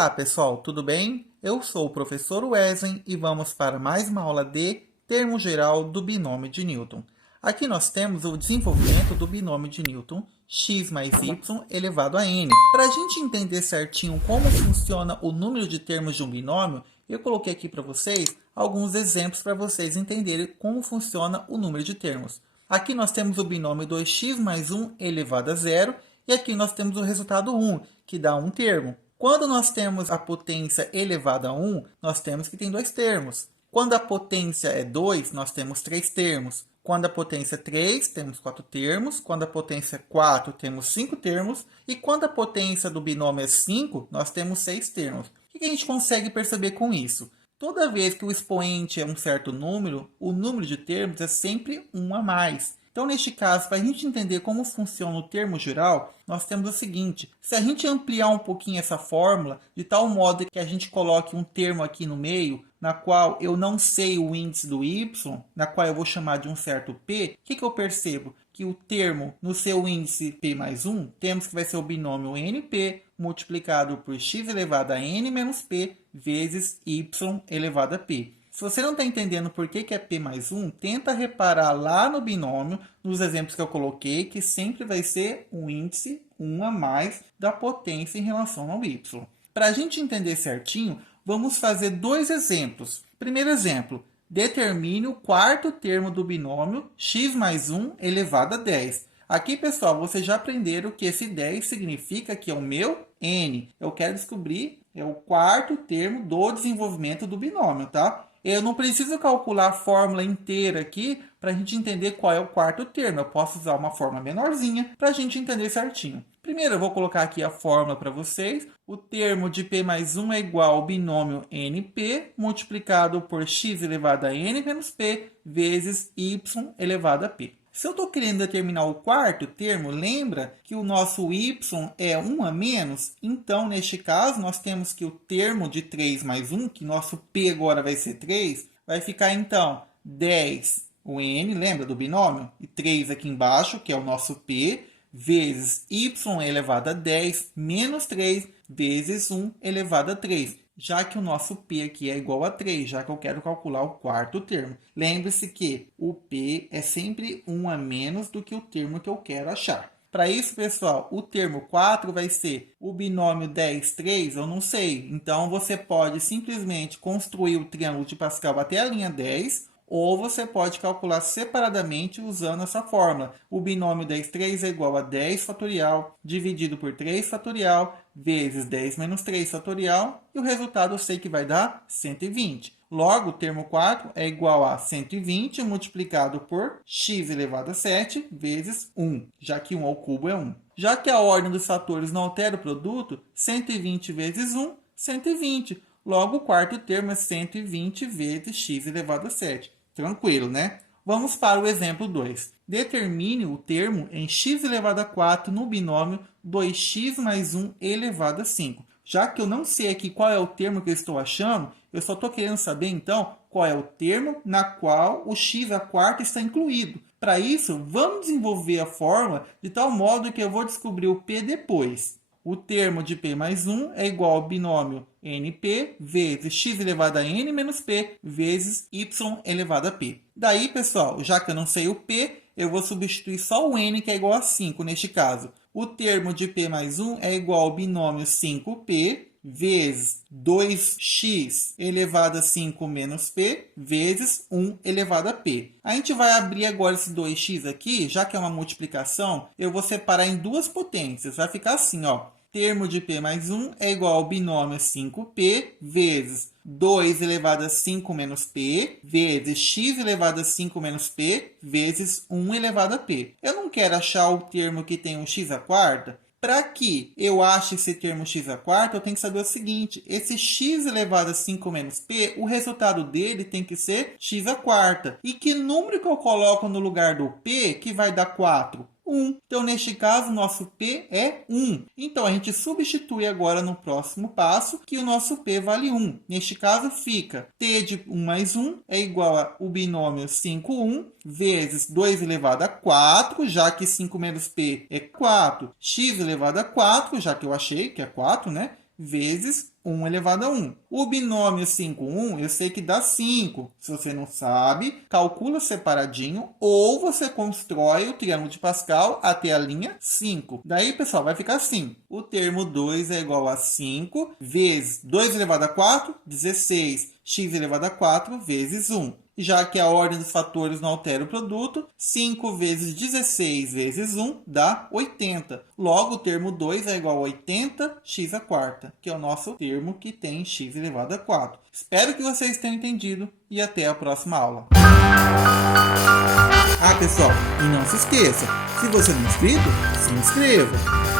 Olá pessoal, tudo bem? Eu sou o professor Wesley e vamos para mais uma aula de termo geral do binômio de Newton. Aqui nós temos o desenvolvimento do binômio de Newton, x mais y elevado a n. Para a gente entender certinho como funciona o número de termos de um binômio, eu coloquei aqui para vocês alguns exemplos para vocês entenderem como funciona o número de termos. Aqui nós temos o binômio 2x mais 1 elevado a zero e aqui nós temos o resultado 1, que dá um termo. Quando nós temos a potência elevada a 1, nós temos que tem dois termos. Quando a potência é 2, nós temos três termos. Quando a potência é 3, temos quatro termos. Quando a potência é 4, temos cinco termos. E quando a potência do binômio é 5, nós temos seis termos. O que a gente consegue perceber com isso? Toda vez que o expoente é um certo número, o número de termos é sempre um a mais. Então, neste caso, para a gente entender como funciona o termo geral, nós temos o seguinte. Se a gente ampliar um pouquinho essa fórmula, de tal modo que a gente coloque um termo aqui no meio, na qual eu não sei o índice do y, na qual eu vou chamar de um certo p, o que eu percebo? Que o termo no seu índice p mais 1, temos que vai ser o binômio np multiplicado por x elevado a n menos p vezes y elevado a p. Se você não está entendendo por que é p mais 1, tenta reparar lá no binômio, nos exemplos que eu coloquei, que sempre vai ser um índice 1 a mais da potência em relação ao y. Para a gente entender certinho, vamos fazer dois exemplos. Primeiro exemplo, determine o quarto termo do binômio x mais 1 elevado a 10. Aqui, pessoal, vocês já aprenderam que esse 10 significa que é o meu n. Eu quero descobrir o quarto termo do desenvolvimento do binômio, tá? Eu não preciso calcular a fórmula inteira aqui para a gente entender qual é o quarto termo. Eu posso usar uma fórmula menorzinha para a gente entender certinho. Primeiro, eu vou colocar aqui a fórmula para vocês. O termo de p mais 1 é igual ao binômio np multiplicado por x elevado a n menos p vezes y elevado a p. Se eu estou querendo determinar o quarto termo, lembra que o nosso y é 1 a menos? Então, neste caso, nós temos que o termo de 3 mais 1, que nosso p agora vai ser 3, vai ficar, então, 10, o n, lembra do binômio? E 3 aqui embaixo, que é o nosso p, vezes y elevado a 10 menos 3 vezes 1 elevado a 3. Já que o nosso p aqui é igual a 3, já que eu quero calcular o quarto termo. Lembre-se que o p é sempre 1 a menos do que o termo que eu quero achar. Para isso, pessoal, o termo 4 vai ser o binômio 10, 3, eu não sei. Então, você pode simplesmente construir o triângulo de Pascal até a linha 10, ou você pode calcular separadamente usando essa fórmula. O binômio 10, 3 é igual a 10 fatorial dividido por 3 fatorial vezes 10 menos 3 fatorial. E o resultado eu sei que vai dar 120. Logo, o termo 4 é igual a 120 multiplicado por x elevado a 7 vezes 1, já que 1 ao cubo é 1. Já que a ordem dos fatores não altera o produto, 120 vezes 1, 120. Logo, o quarto termo é 120 vezes x elevado a 7. Tranquilo, né? Vamos para o exemplo 2. Determine o termo em x elevado a 4 no binômio 2x mais 1 elevado a 5. Já que eu não sei aqui qual é o termo que eu estou achando, eu só estou querendo saber, então, qual é o termo na qual o x a quarta está incluído. Para isso, vamos desenvolver a fórmula de tal modo que eu vou descobrir o p depois. O termo de p mais 1 é igual ao binômio np vezes x elevado a n menos p vezes y elevado a p. Daí, pessoal, já que eu não sei o p, eu vou substituir só o n, que é igual a 5 neste caso. O termo de p mais 1 é igual ao binômio 5p vezes 2x elevado a 5 menos p vezes 1 elevado a p. A gente vai abrir agora esse 2x aqui, já que é uma multiplicação, eu vou separar em duas potências. Vai ficar assim, ó. Termo de p mais 1 é igual ao binômio 5p vezes 2 elevado a 5 menos p vezes x elevado a 5 menos p vezes 1 elevado a p. Eu não quero achar o termo que tem um x à quarta. Para que eu ache esse termo x à quarta, eu tenho que saber o seguinte. Esse x elevado a 5 menos p, o resultado dele tem que ser x à quarta. E que número que eu coloco no lugar do p que vai dar 4? 1. Então, neste caso, o nosso P é 1. Então, a gente substitui agora no próximo passo que o nosso P vale 1. Neste caso, fica T de 1 mais 1 é igual ao binômio 5, 1, vezes 2 elevado a 4, já que 5 menos P é 4. X elevado a 4, já que eu achei que é 4, né? vezes 1 elevado a 1. O binômio 5, 1, eu sei que dá 5. Se você não sabe, calcula separadinho ou você constrói o triângulo de Pascal até a linha 5. Daí, pessoal, vai ficar assim. O termo 2 é igual a 5 vezes 2 elevado a 4, 16. X elevado a 4 vezes 1. Já que a ordem dos fatores não altera o produto, 5 vezes 16 vezes 1 dá 80. Logo, o termo 2 é igual a 80x à quarta, que é o nosso termo que tem x elevado a 4. Espero que vocês tenham entendido e até a próxima aula. Ah, pessoal, e não se esqueça, se você não é inscrito, se inscreva.